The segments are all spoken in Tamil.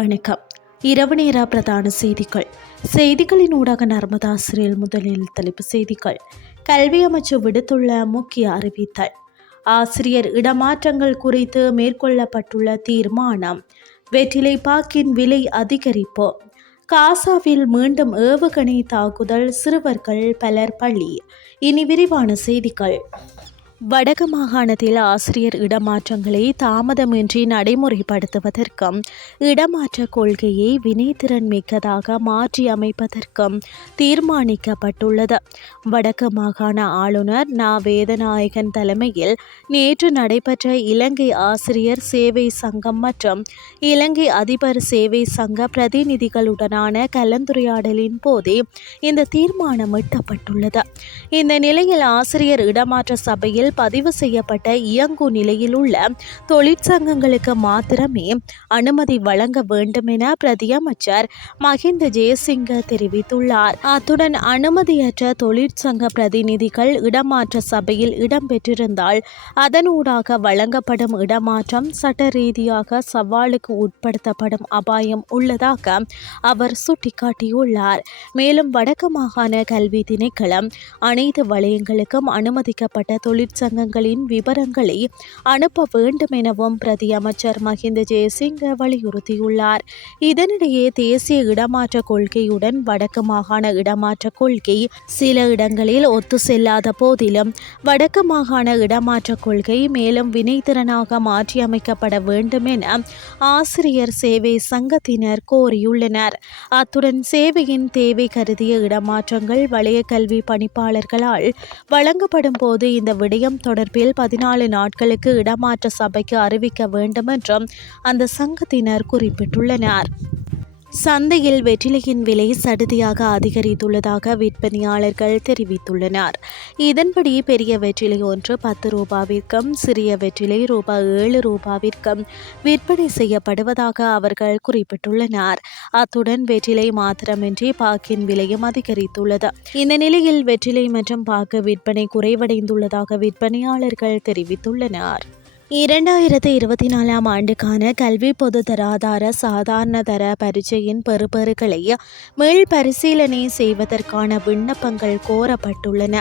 வணக்கம். இரவு நேர பிரதான செய்திகள். செய்திகளின் ஊடாக நர்மதா சிறியல் முதலில் தலைப்பு செய்திகள். கல்வி அமைச்சு விடுத்துள்ள முக்கிய அறிவித்தல். ஆசிரியர் இடமாற்றங்கள் குறித்து மேற்கொள்ளப்பட்டுள்ள தீர்மானம். வெற்றிலை பாக்கின் விலை அதிகரிப்பு. காசாவில் மீண்டும் ஏவுகணை தாக்குதல் சிறுவர்கள் பலர் பள்ளி இனி விரிவான செய்திகள். வடக்கு மாகாணத்தில் ஆசிரியர் இடமாற்றங்களை தாமதமின்றி நடைமுறைப்படுத்துவதற்கும் இடமாற்ற கொள்கையை வினைத்திறன் மிக்கதாக மாற்றி அமைப்பதற்கும் தீர்மானிக்கப்பட்டுள்ளது. வடக்கு மாகாண ஆளுநர் நா. வேதநாயகன் தலைமையில் நேற்று நடைபெற்ற இலங்கை ஆசிரியர் சேவை சங்கம் மற்றும் இலங்கை அதிபர் சேவை சங்க பிரதிநிதிகளுடனான கலந்துரையாடலின் போதே இந்த தீர்மானம் எட்டப்பட்டுள்ளது. இந்த நிலையில் ஆசிரியர் இடமாற்ற சபையில் பதிவு செய்யப்பட்ட இயங்கு நிலையில் உள்ள தொழிற்சங்கங்களுக்கு மாத்திரமே அனுமதி வழங்க வேண்டும் என பிரதியமைச்சர் மஹிந்த ஜெயசிங்க தெரிவித்துள்ளார். அத்துடன் அனுமதியற்ற தொழிற்சங்க பிரதிநிதிகள் இடமாற்ற சபையில் இடம்பெற்றிருந்தால் அதனூடாக வழங்கப்படும் இடமாற்றம் சட்ட ரீதியாக சவாலுக்கு உட்படுத்தப்படும் அபாயம் உள்ளதாக அவர் சுட்டிக்காட்டியுள்ளார். மேலும் வடக்கு மாகாண கல்வி திணைக்களம் அனைத்து வலயங்களுக்கும் அனுமதிக்கப்பட்ட தொழிற்சங்க சங்கங்களின் விவரங்களை அனுப்ப வேண்டும் எனவும் பிரதி அமைச்சர் மஹிந்த ஜெயசிங்க வலியுறுத்தியுள்ளார். இதனிடையே தேசிய இடமாற்ற கொள்கையுடன் வடக்கு மாகாண இடமாற்ற கொள்கை சில இடங்களில் ஒத்து செல்லாத போதிலும் வடக்கு மாகாண இடமாற்ற கொள்கை மேலும் வினைத்திறனாக மாற்றியமைக்கப்பட வேண்டும் என ஆசிரியர் சேவை சங்கத்தினர் கோரியுள்ளனர். அத்துடன் சேவையின் தேவை கருதிய இடமாற்றங்கள் வலய கல்வி பணிப்பாளர்களால் வழங்கப்படும் போது இந்த விடயம் தொடர்பில் பதினாலு நாட்களுக்கு இடமாற்ற சபைக்கு அறிவிக்க வேண்டும் என்றும் அந்த சங்கத்தினர் குறிப்பிட்டுள்ளனர். சந்தையில் வெற்றிலையின் விலை சடுதியாக அதிகரித்துள்ளதாக விற்பனையாளர்கள் தெரிவித்துள்ளனர். இதன்படி பெரிய வெற்றிலை ஒன்று பத்து ரூபாவிற்கும் சிறிய வெற்றிலை ரூபாய் ஏழு ரூபாவிற்கும் விற்பனை செய்யப்படுவதாக அவர்கள் குறிப்பிட்டுள்ளனர். அத்துடன் வெற்றிலை மாத்திரமின்றி பாக்கின் விலையும் அதிகரித்துள்ளது. இந்த நிலையில் வெற்றிலை மற்றும் பாக்கு விற்பனை குறைவடைந்துள்ளதாக விற்பனையாளர்கள் தெரிவித்துள்ளனர். இரண்டாயிரத்து இருபத்தி நாலாம் ஆண்டுக்கான கல்வி பொது தராதார பரீட்சையின் பெறுபேறுகளை மீள் பரிசீலனை செய்வதற்கான விண்ணப்பங்கள் கோரப்பட்டுள்ளன.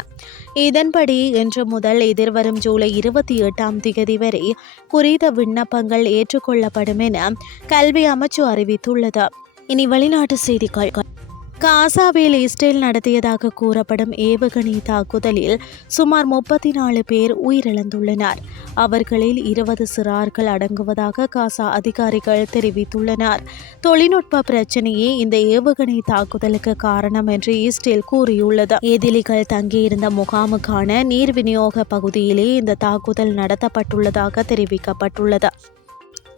இதன்படி இன்று முதல் எதிர்வரும் ஜூலை இருபத்தி எட்டாம் தேதி வரை குறித்த விண்ணப்பங்கள் ஏற்றுக்கொள்ளப்படும் என கல்வி அமைச்சு அறிவித்துள்ளது. இனி வெளிநாட்டு செய்திகள். காசாவில் இஸ்ரேல் நடத்தியதாக கூறப்படும் ஏவுகணை தாக்குதலில் சுமார் முப்பத்தி நாலு பேர் உயிரிழந்துள்ளனர். அவர்களில் இருபது சிறார்கள் அடங்குவதாக காசா அதிகாரிகள் தெரிவித்துள்ளனர். தொழில்நுட்ப பிரச்சனையே இந்த ஏவுகணை தாக்குதலுக்கு காரணம் என்று இஸ்ரேல் கூறியுள்ளது. எதிரிகள் தங்கியிருந்த முகாமுக்கான நீர் விநியோக பகுதியிலே இந்த தாக்குதல் நடத்தப்பட்டுள்ளதாக தெரிவிக்கப்பட்டுள்ளது.